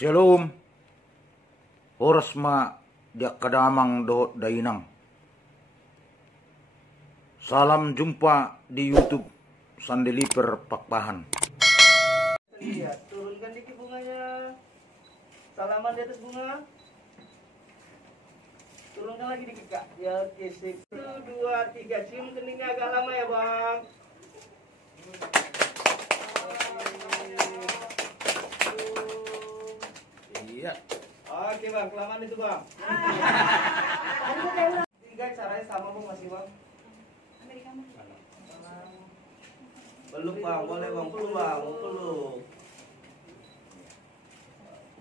Shalom. Oras ma dia kadamang do dainang. Salam jumpa di YouTube Sandeliper Pakpahan. Lihat, turunkan dikit bunganya. Salaman di atas bunga. Turunkan lagi dikit kak. Ya oke sip. 1, 2, 3. Cium keningnya agak lama ya bang. Iya. Oke bang, kelamaan itu bang. 3 caranya sama bang masih bang. Peluk bang, boleh bang, peluk bang, peluk.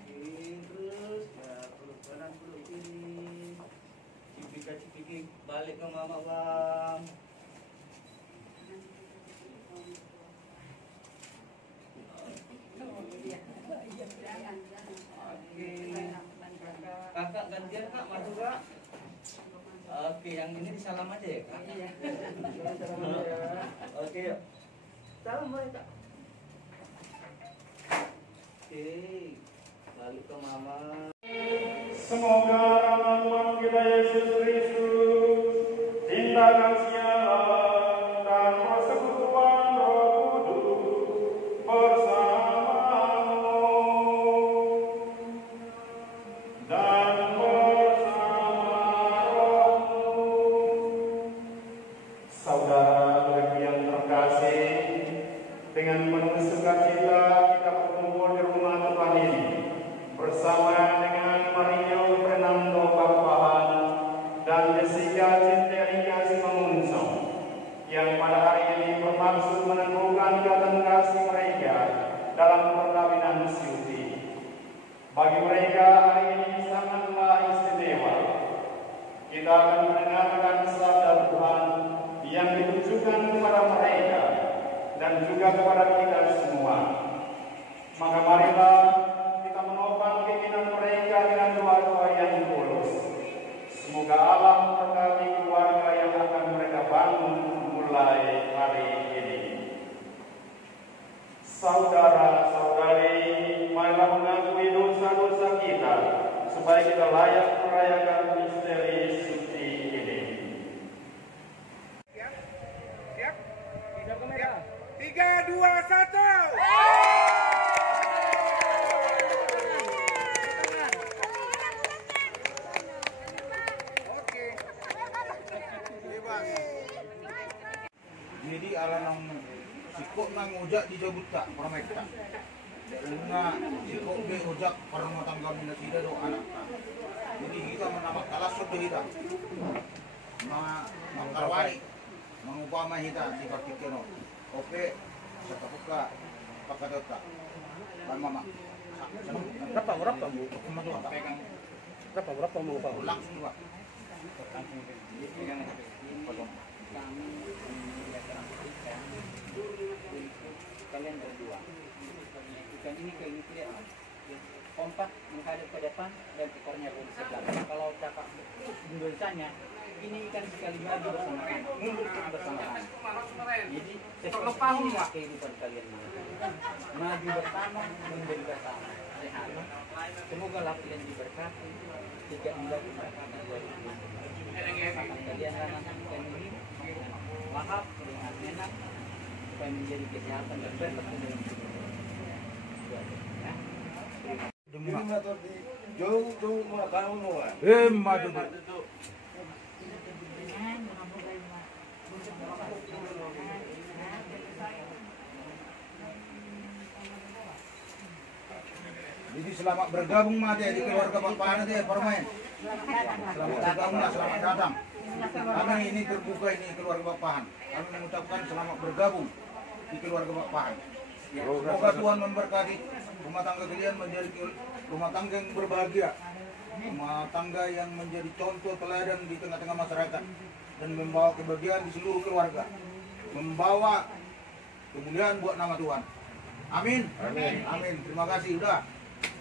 Terus ya peluk kanan, peluk kiri. Cipika-cipiki balik ke mama bang. Oke. Kakak gantian kak, masuk kak. Oke, yang ini disalam aja ya kak. Salam aja ya. Oke yuk. Salam boleh kak. Oke, balik ke mama. Semoga nama Tuhan kita Yesus Kristus, cinta kasih Allah, dan persekutuan Roh Kudus bersamamu dan bersama rohmu. Saudara yang terkasih, dengan penuh sukacita kita berkumpul di rumah Tuhan ini bersama dengan Mario Fernando Pakpahan dan Jessica Cinteria Simangunso yang pada hari ini bermaksud menentukan ikatan kasih mereka dalam perkawinan syuti. Bagi mereka hari ini sangatlah istimewa. Kita akan mendengarkan sabda Tuhan yang ditujukan kepada mereka dan juga kepada kita semua. Maka marilah kita menopang keinginan mereka dengan doa-doa yang tulus. Semoga Allah memberkati keluarga yang akan mereka bangun mulai hari ini. Saudara-saudari, marilah mengakui dosa-dosa kita supaya kita layak merayakan misteri suci ini. Siap? 3, 2, 1. Jadi ala nang sikok nang ojak dijabut tak permek tak. Bunga sikok be ojak rumah tangga mina tidak do anak tak. Jadi kita menambah kalasut deh kita. Mangkarwari mengupama kita di pakikeno. Oke, setapuka pakadota. Ban mama. Berapa bu? Pegang Berapa mau pak? langsung Pak. Pegang potong. Kami menyiapkan ikan untuk kalian berdua. Ikan ini kayak gitu ya, kompak menghadap ke depan dan ekornya ke sebelah. Kalau cakap biasanya ini ikan sekali maju bersamaan, mundur bersamaan. Jadi seperti inilah kehidupan kalian maju bersama, menjadi bersama. Sehat. Semoga lah kalian diberkati, tidak menjadi berkati dari kalian anak ikan ini lahap dengan enak supaya menjadi kesehatan dan berkat dalam hidup. Ini motor di jauh makan mau kan? Madu. Jadi selamat bergabung mati di keluarga Pakpahan itu ya permain. Selamat bergabung, selamat datang. Kami ini terbuka ini keluarga Pakpahan. Kami mengucapkan selamat bergabung di keluarga Pakpahan. Semoga Tuhan memberkati rumah tangga kalian menjadi rumah tangga yang berbahagia, rumah tangga yang menjadi contoh teladan di tengah-tengah masyarakat dan membawa kebahagiaan di seluruh keluarga, membawa kemuliaan buat nama Tuhan. Amin. Amin. Amin. Terima kasih. Udah.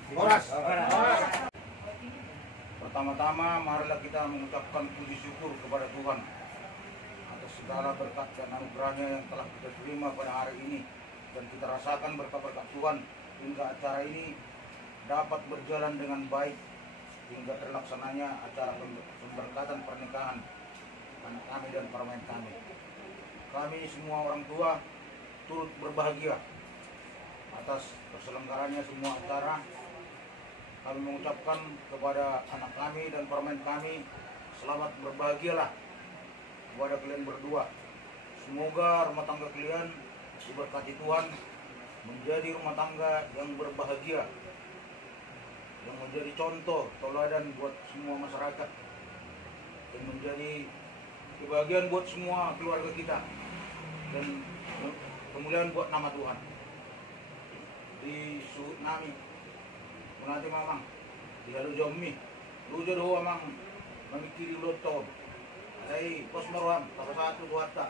Horas. Pertama-tama marilah kita mengucapkan puji syukur kepada Tuhan atas segala berkat dan anugerahnya yang telah kita terima pada hari ini, dan kita rasakan berkat-berkat Tuhan hingga acara ini dapat berjalan dengan baik hingga terlaksananya acara pemberkatan pernikahan anak kami dan permain kami. Kami semua orang tua turut berbahagia atas terselenggaranya semua acara. Kami mengucapkan kepada anak kami dan permain kami, selamat berbahagialah kepada kalian berdua. Semoga rumah tangga kalian diberkati Tuhan, menjadi rumah tangga yang berbahagia, yang menjadi contoh teladan buat semua masyarakat, dan menjadi kebahagiaan buat semua keluarga kita, dan kemuliaan buat nama Tuhan. Di suhut nami menanti mamang di halu jommi lu jodoh amang memikiri loton dari pos marwam tak satu buata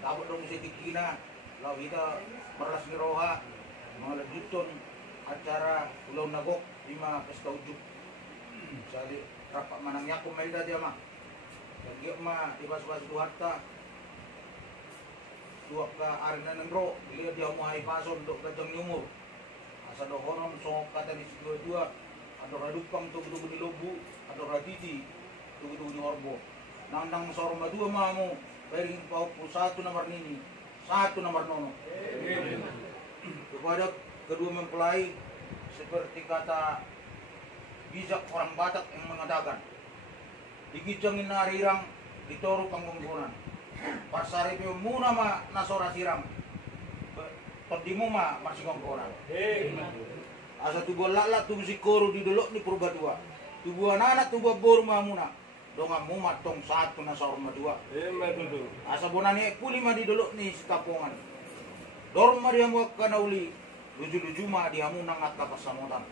dapat dong sedikina lau kita meras roha mengajuton acara ulau nagok 5 pesta ujuk jadi rapat manang yakum maida dia mah lagi mah tiba-tiba harta dua ke arena nengro lihat dia mau hai pason untuk kacang nyumur asa do honom so kata di dua ada radupang tuh di lobu ada raditi tuh di orbo nandang sorma dua mamu piring pau satu nomor ini satu nomor nono kepada kedua mempelai seperti kata bijak orang Batak yang mengatakan digijangin narirang ditoru panggunggunan pasari pe muna ma nasora sirang pedimu ma masih gongkonan asa tu bolala tu si koru di dolok ni purba dua tu buah anak tu buah bor mamuna donga mu matong satu nasor ma dua asa bonane puli ma di dolok ni sitapongan dorma dia mu kanauli luju-luju ma dia mu nangat ka pasamotan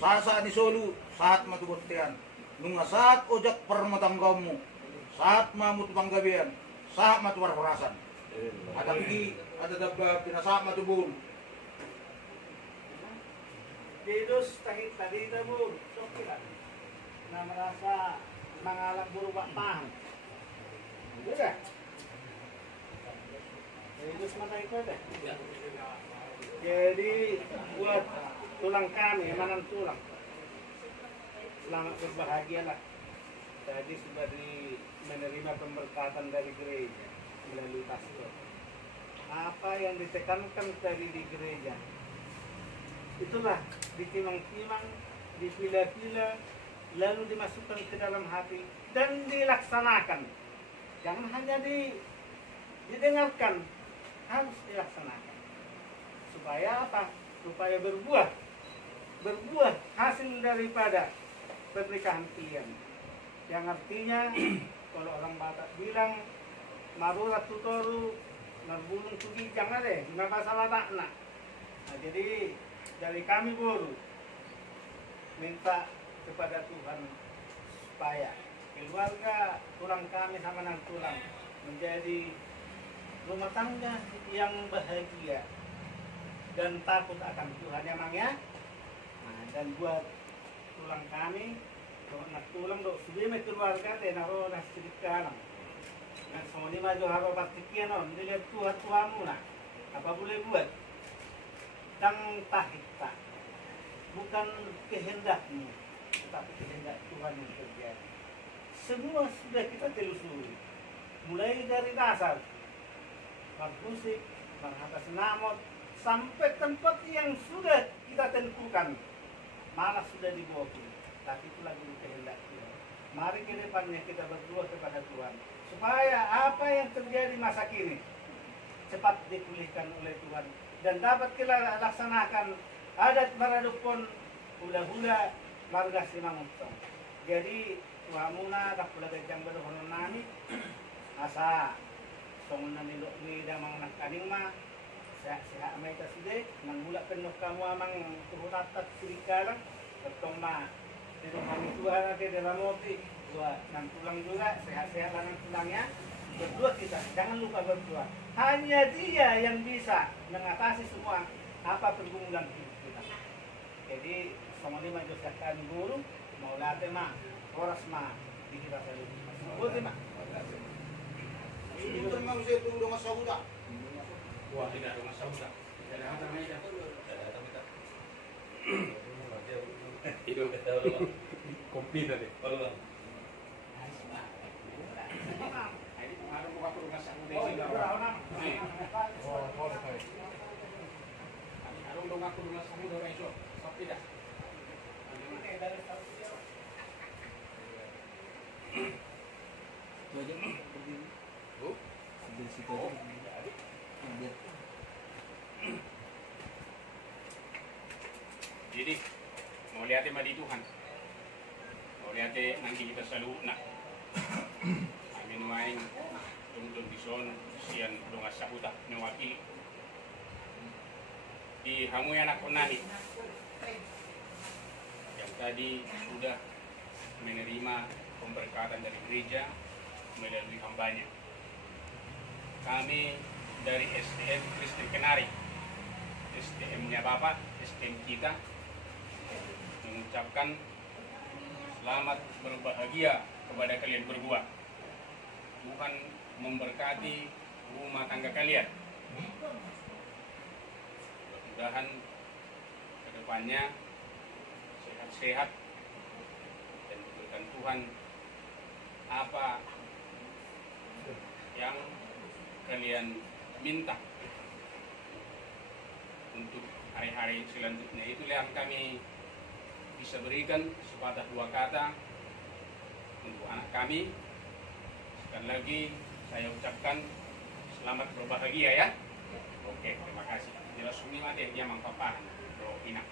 sasa di solu saat matu botean nunga saat ojak permatanggamu saat mamut panggabian saat matu perperasan ada pergi ada dapat pinasa matu bun Didus tahit tadi itu bu sokiran na merasa mengalami berubah paham udah Didus mata itu deh jadi buat tulang kami manan tulang selamat berbahagia lah tadi sudah menerima pemberkatan dari gereja melalui pastor apa yang ditekankan tadi di gereja itulah ditimang-timang, dipilah-pilah, lalu dimasukkan ke dalam hati dan dilaksanakan. Jangan hanya didengarkan, harus dilaksanakan. Supaya apa? Supaya berbuah hasil daripada pernikahan kalian. Yang artinya kalau orang Batak bilang marurat tutoru, narbulung tugi jangan deh, nggak masalah tak nak. Nah, jadi dari kami guru minta kepada Tuhan supaya keluarga tulang kami sama dengan tulang menjadi rumah tangga yang bahagia dan takut akan Tuhan ya mang ya. Nah, dan buat tulang kami nak tulang dok sudah keluarga teh naro nas sedikit dan semua ini maju harus partikian on dilihat Tuhanmu nak apa boleh buat dan tahita bukan kehendakmu tetapi kehendak Tuhan yang terjadi. Semua sudah kita telusuri mulai dari dasar musik, mengatas namot sampai tempat yang sudah kita tentukan malah sudah dibawa tapi itu lagi kehendak Tuhan. Mari ke depannya kita berdoa kepada Tuhan supaya apa yang terjadi masa kini cepat dipulihkan oleh Tuhan dan dapat kita laksanakan adat maradupon hula-hula marga simangutong. Jadi wamuna dak pula gajang berhonon nami asa songon na nilok ni damang nakaning ma sehat may taside nang hula penuh kamu amang tuhuratat sirikalang ketong ma dito kami Tuhan natin dalam moti dua nang tulang juga sehat-sehat lang ang tulangnya berdua kita jangan lupa berdua. Hanya dia yang bisa mengatasi semua apa pergumulan hidup kita. Jadi sama lima joskan guru mau latih mah oras mah dikira saya boleh mah. Itu memang saya tunggu dengan sauda. Wah tidak dengan sauda. Tidak ada meja. Hidup kopi tadi. Jadi mau lihat di Tuhan, mau lihat nanti kita selalu nak amin main tunggu bison sian dongas sahuta nyawaki di hamu anak konani yang tadi sudah menerima pemberkatan dari gereja melalui hambanya. Kami dari STM Kristen Kenari, STM-nya Bapak, STM kita, mengucapkan selamat berbahagia kepada kalian berdua. Tuhan memberkati rumah tangga kalian. Mudah-mudahan kedepannya sehat-sehat dan diberikan Tuhan apa yang kalian minta untuk hari-hari selanjutnya. Itulah yang kami bisa berikan sepatah dua kata untuk anak kami. Sekali lagi saya ucapkan selamat berbahagia ya. Oke, terima kasih. Jelas ini mati dia mangpapahan bro ina.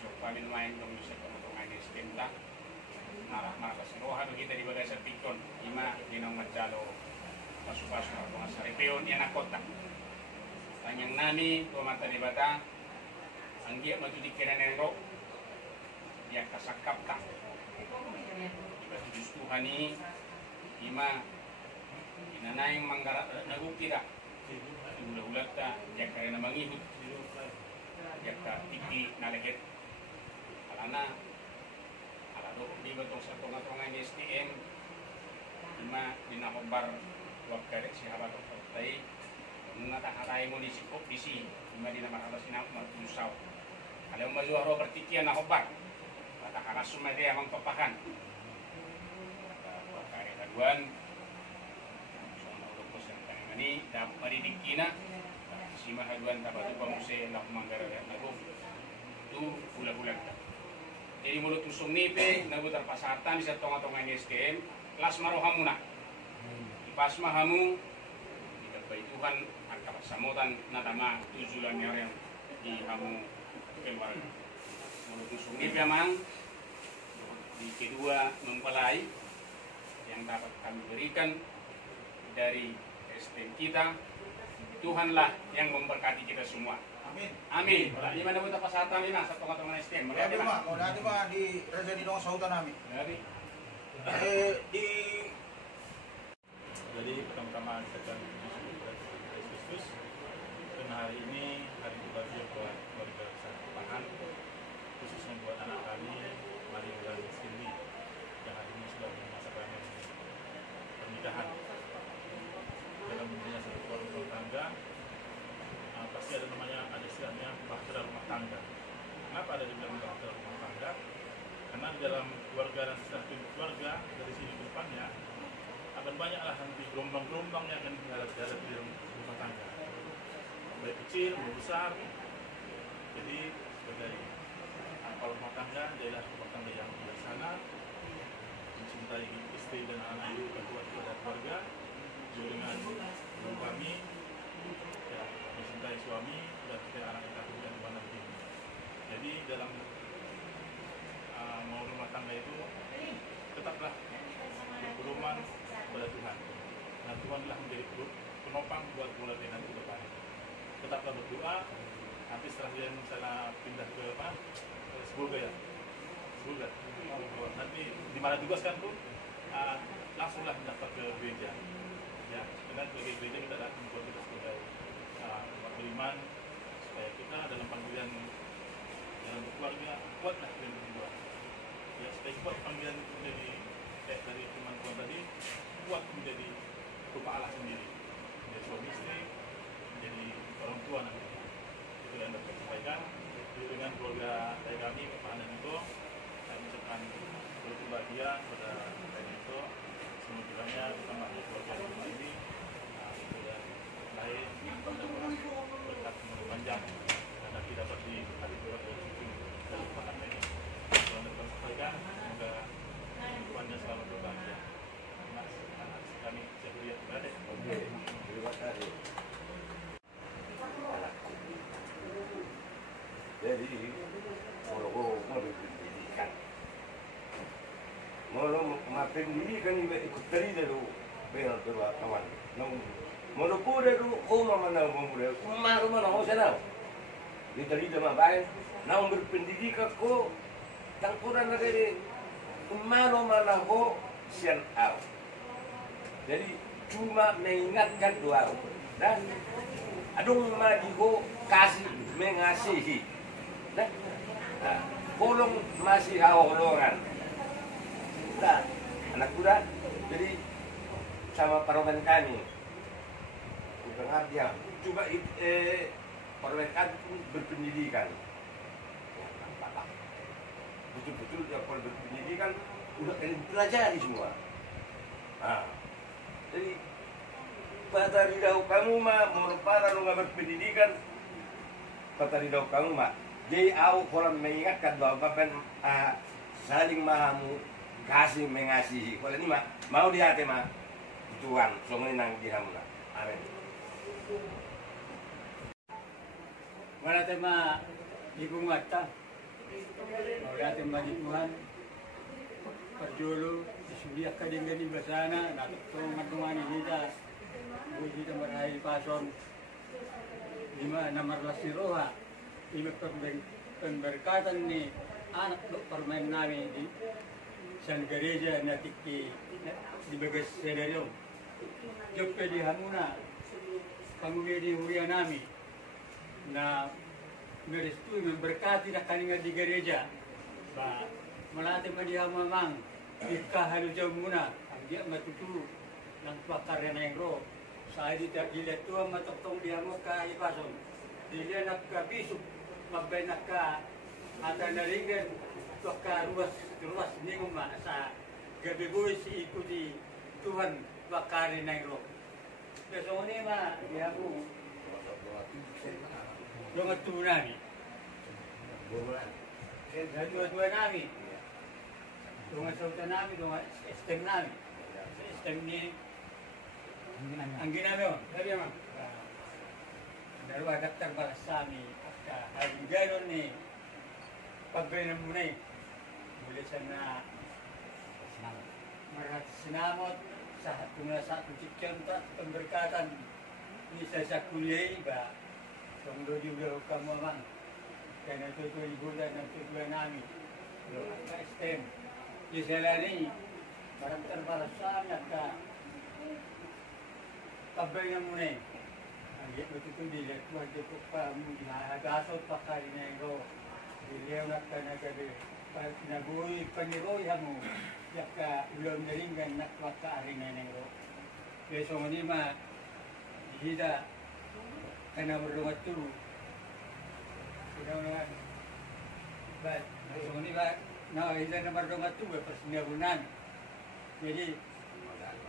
So kami main dong bisa kemudian di stenta. Marah-marah keseluruhan kita di bagasi pikon. Ima dinong macalo pasu-pasu mga saripeon yan ang kota. Tanyang nami, tumata di bata, ang giyak matudik kinanero, diyak kasakap ta. Iba tujustuhan ni, ima, inanayang manggarat nagukira. Ulah-ulat ta, diyak kaya na mangihut, diyak ka tiki nalagit. Alana, alado, di ba itong sa tunga-tunga ni STM, ima, dinakobar, wag ka rin siya ba itong tayo, mga tahatay mo ni si Pop, di si, ima di naman alas na magpusaw. Alam mo maluwaro, bertikian na kobar, matakaras sumali amang papakan. Pagkari kaduan, so maulog ko sa kanyang ni, dapat marinig kina, si mahaduan dapat ito pamuse na kumanggara at nagog. Ito, ulag-ulag ka. Jadi mulut tusong nipe, nagutar pasatan di sa tonga-tonga ni SKM, kelas maroham muna. Ipasma hamu, dikabay Tuhan, ang kapasamutan na tama, tujulan niya rin di hamu keluarga. Mulut tusong nipe amang, di kedua mempelai, yang dapat kami berikan dari STM kita, Tuhanlah yang memberkati kita semua. Amin. Amin. Wala di mana buta pasatan ni na sa tong-tong STM. Mau lihat mah di Raja di Dong Sautan kami. Jadi pertama-tama kita Kristus dan hari ini hari berbahagia buat keluarga Sahabat, khususnya buat anak kami Maria dan Cindy yang hari ini sudah memasakkan pernikahan dalam dunia satu keluarga rumah tangga. Pasti ada namanya, ada istilahnya bahtera rumah tangga. Kenapa ada dibilang bahtera rumah tangga? Karena di dalam keluarga dan sistem keluarga dari sini ke depannya akan banyaklah nanti gelombang-gelombang yang akan jalan di rumah tangga, baik kecil maupun besar. Jadi sebagai kepala rumah tangga, jadilah rumah tangga yang bijaksana, mencintai istri dan anak itu berbuat kepada keluarga, juga dengan ibu kami, ya, mencintai suami dan kita anak kita dan anak ini. Jadi dalam mau rumah tangga itu tetaplah berpedoman kepada Tuhan. Nah, Tuhanlah menjadi penopang buat keluarga nanti ke depan. Tetaplah berdoa. Nanti setelah dia misalnya pindah ke apa? Semoga ya. Semoga. Nanti di mana tugas kan tuh langsunglah mendaftar ke gereja. Ya, dengan sebagai gereja kita datang buat kita sebagai umat beriman supaya kita dalam panggilan dalam berkeluarga kuatlah dan berdua. Ya, supaya kuat panggilan itu menjadi dari firman Tuhan tadi, kuat menjadi rupa Allah sendiri, menjadi suami istri, menjadi orang tua nanti. Itu yang dapat sampaikan dengan keluarga dari kami dia pada itu semua kiranya kita masuk keluarga rumah ini sudah lain pada berkat umur panjang dan nanti dapat diberkati keluarga itu dalam pakan ini. Kalau dapat sampaikan semoga kehidupannya selalu berbahagia. Anak kami saya lihat berada. Oke, terima kasih. Jadi, kalau mau pendidikan, mau pendidikan ini ikut dari dulu, benar benar kawan. Mau pun dulu, mana muda, mana mau sana. Diteri sama baik, nak berpendidikan ko, tangkuran negeri, mana ko sian out. Jadi cuma mengingatkan doa dan adung lagi ko kasih mengasihi. Nah, kolong masih hawa-hawangan. Nah, anak muda, jadi sama parlemen kami, dengar dia, coba parlemen kami pun berpendidikan. Betul-betul dia kalau berpendidikan, udah kalian pelajari semua. Nah, jadi pada ridau kamu mah, mau para lu nggak berpendidikan, pada ridau kamu mah. Jadi aku kalau mengingatkan bahwa Bapak saling mahamu kasih mengasihi. Kalau ini mah mau di hati mah Tuhan, soalnya nang dihamu lah. Amin. Mana tema ibu mata, mau tema di Tuhan, perjulu disudia kadang di basana, nak teman-teman kita, bu kita berhari pason, 5 nomor lasiroha. Ini pemberkatan ni anak permain namin di San Gereja natik di Bagas Sedario. Jok di hamuna panguli di huya nami na merestui memberkati na kaninga di gereja. Ba malati ma di hamamang ika halu jauh muna ang dia matutu ng pakarya na yung ro. Sa di dilet tuwa matoktong di hamo ka ipason. Dili nagkabisok magbay naka ata naringan ka ruas ninguma sa gabi boy si ikuti Tuhan bakari na iro. So ni ma dia mo lungat tunani. Dua nami. Lungat sauta nami, lungat stem nami. Stem ni ang ginagawa. Sabi mo. Dalawa daftar para sa amin. Ang gano'n ni pagbayang muna muli siya na maraming sinamot sa tungla sa kusikyan pemberkatan ni sa kuliah ba tunggu juga kamu mang karena itu ibulan dan tujuan namin ka STEM di sila ni maraming terbarasaan ka pagbayang muna ang betul dilihat wajah kupa mungkin agasot pakari na ito dilihat nak nagade nabuhi paniroy mo yaka ulam na rin gan nakwakaari na ito peso ni ma hida kana merungat tu sudah ba peso ni ba na hida na merungat tu pas niabunan jadi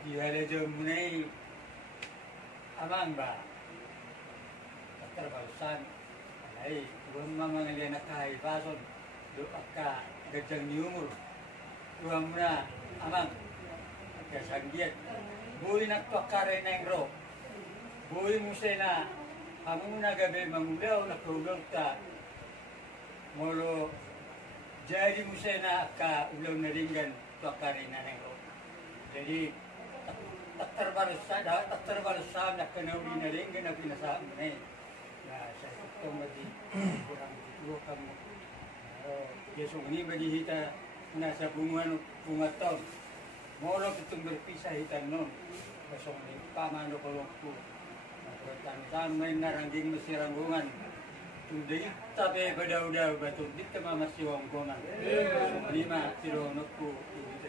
dihala jam munai amang ba terbarusan, alai, bukan memang dia nak kahai pason, doa ka gajang niumur, bukan mana, amang, ka sanggiat, bui nak pakare nengro, bui musena, kamu na gabe mangulaw na kaulang ta, molo, jadi musena ka ulaw na ringgan pakare nengro, jadi tak terbarusan nak kanauli na ringgan na pinasaan mo na sa itong madi kurang dito kamu Yesus ini bagi kita nasa bunga taon molo itong berpisah hitan nun kasong ni pamano kolongku Tang may narangging masiranggungan tundi tabi badaw-daw batong di tama masiwanggungan lima tironok ko dito